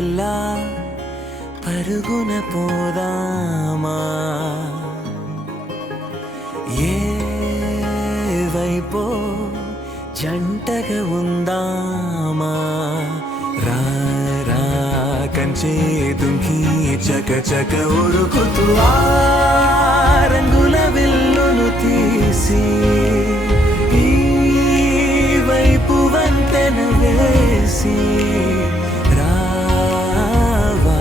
పిల్ల పరుగున పోదామా ఏ వైపో జంటగా ఉందామా రా రా కంచే దుంకి చక చక ఉరుకుతూ ఆ రంగుల విల్లును తీసి ఈ వైపు వంతెన వేసి రావా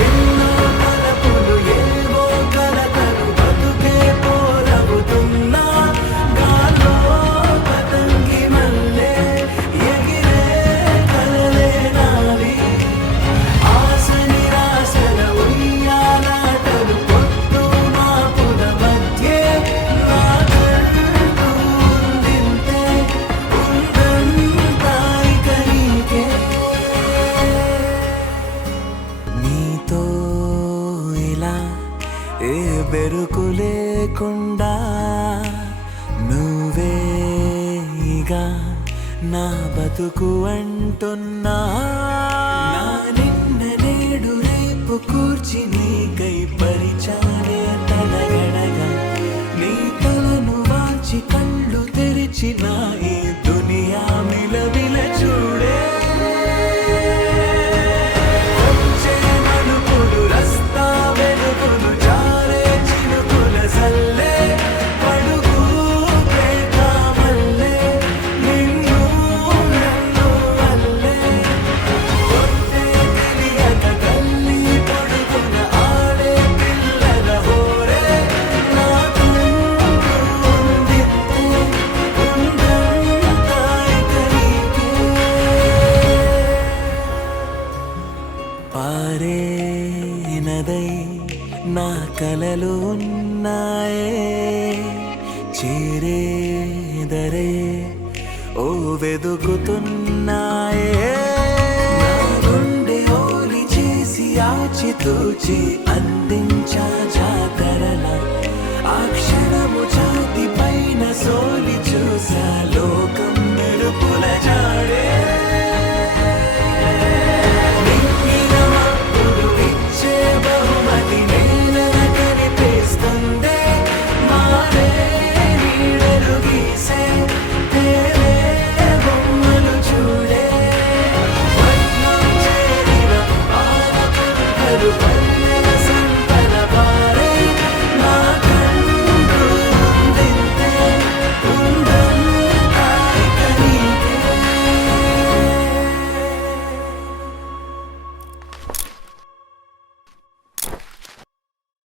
ఎన్నో తలపులు ఏవో కలతలు బతుకే పోరవుతున్నా గాల్లో పతంగి మల్లె ఎగిరే కలలే నావి ఆశ నిరాశల ఉయ్యాలాటలు పొద్దు మాపుల మధ్యే నాకంటూ ఉందింతే ఉందంతా ఇక నీకే నీతో ఇలా ఏ బెరుకు లేకుండా నువ్వేగా నా బతుకు అంటున్నా నా నిన్న నేడు రేపు కూర్చి నీకై పరిచాలే తలగడగా నీ తలను వాచి కళ్ళు తెరిచిన ఈ దునియా మిలవిల చూడే వచ్చే మలుపులు రస్తా వెలుగులు జారే చినుకుల సల్లే పడుగు పేట మల్లె నిన్ను నన్ను వల్లే కొట్టే తెలియక తల్లి పడుకున ఆడే పిల్లల హోరే నాకంటూ ఉందింతే ఉందంతా ఇక నీకే పారే నదై నా కలలు ఉన్నాయే చేరేదరే ఓ వెదుకుతున్నాయే నా గుండె ఓలి చేసి ఆచితూచి అందించా జాతరల ఆ క్షణము ఛాతి పైన సోలి చూసా లోకం మెరుపుల జాడే నింగిన మబ్బులు ఇచ్చే బహుమతి నేలన కనిపిస్తుందే మారే నీడలు గీసే తేలే బొమ్మలు చూడే వైనం చేరిన ఆనకలు